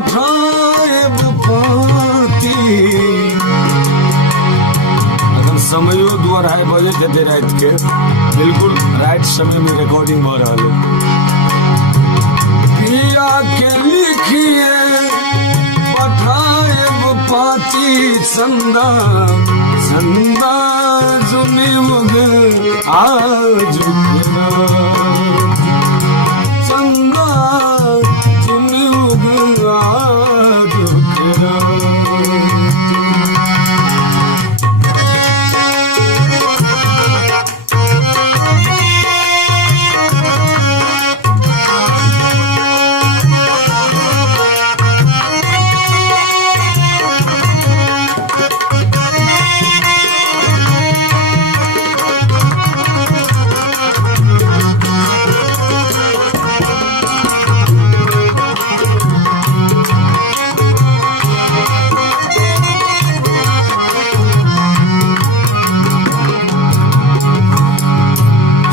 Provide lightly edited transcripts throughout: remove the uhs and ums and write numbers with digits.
पठाए पाती अगर समयो 2:30 बजे थे रात के बिल्कुल राइट समय में रिकॉर्डिंग हो रहा है पिया के लिखिए पठाए पाती चंदा चंदा जुनी मुग आज चंदा जुनी मुग आज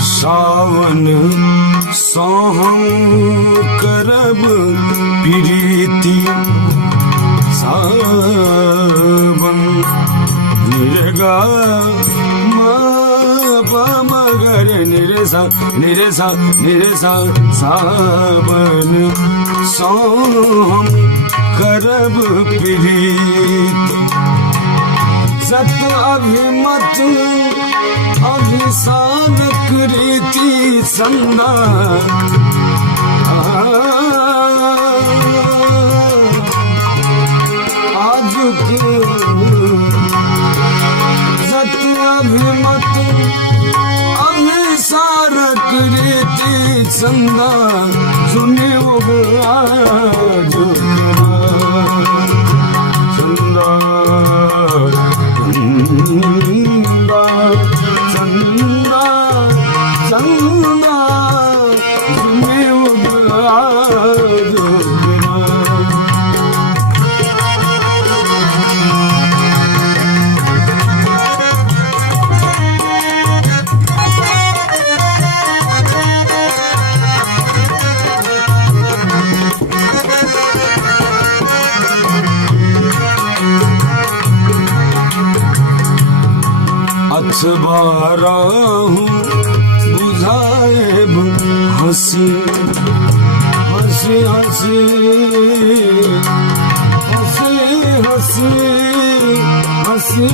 सावन सोहम करब प्रीति सावन निरगा मगर निरसा निरसा निरसा सावन सोहम करब प्रीति सत अभिमत अभिसान कृति संदा आजुक सत अभिमत अभिसार कृति संदा सुने आजुक संदा चंदा चंदा में अखबारा हूँ बुझाए हंसी हंसी हंसी हंसी हंसी हंसी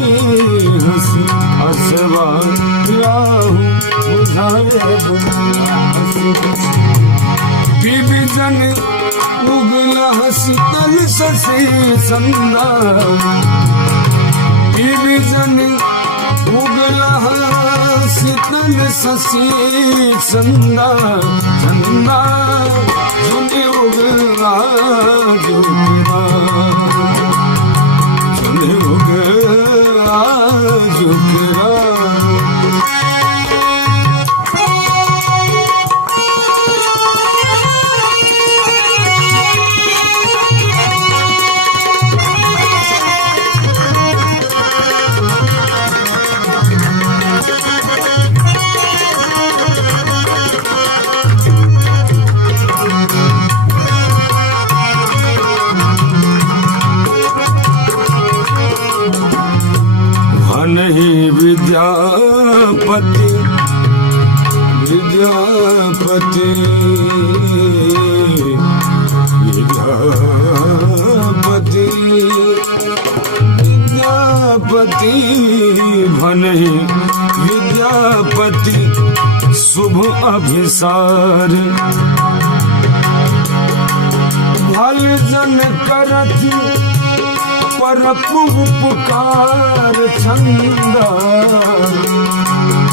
हंसी अखबारा हूँ बुझाए हंसी बीबी जन उगला हंसी तल ससी संदा बीबी जन उगला शीतल शशि चंदा चंदा सुने उगला जुगरा सुने उगला जुगरा नहीं विद्यापति विद्यापति विद्यापति विद्यापति भनहि विद्यापति शुभ अभिसार भल जन करति उपकार चंदा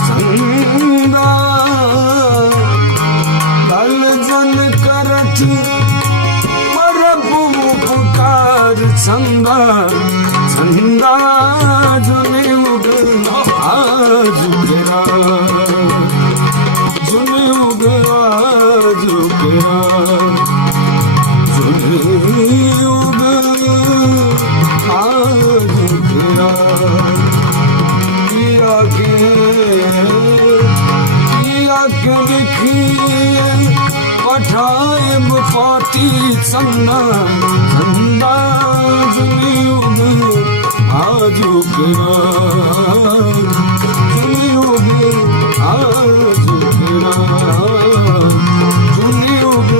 चंदा दल जन करति उपकार चंदा चंदा जुने उगला जुगरा जुने उगला जुगरा जुने उगला पठाएम पाती चन्ना चंदा जुनियुग आजुक जुनियुग आजुक जुनियुग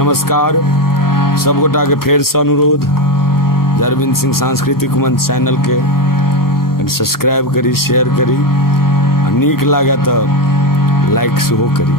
नमस्कार सब गोटा के फेर से अनुरोध अरविंद सिंह सांस्कृतिक मंच चैनल के सब्सक्राइब करी शेयर करी नीक लागे तो लाइक सेहो करी।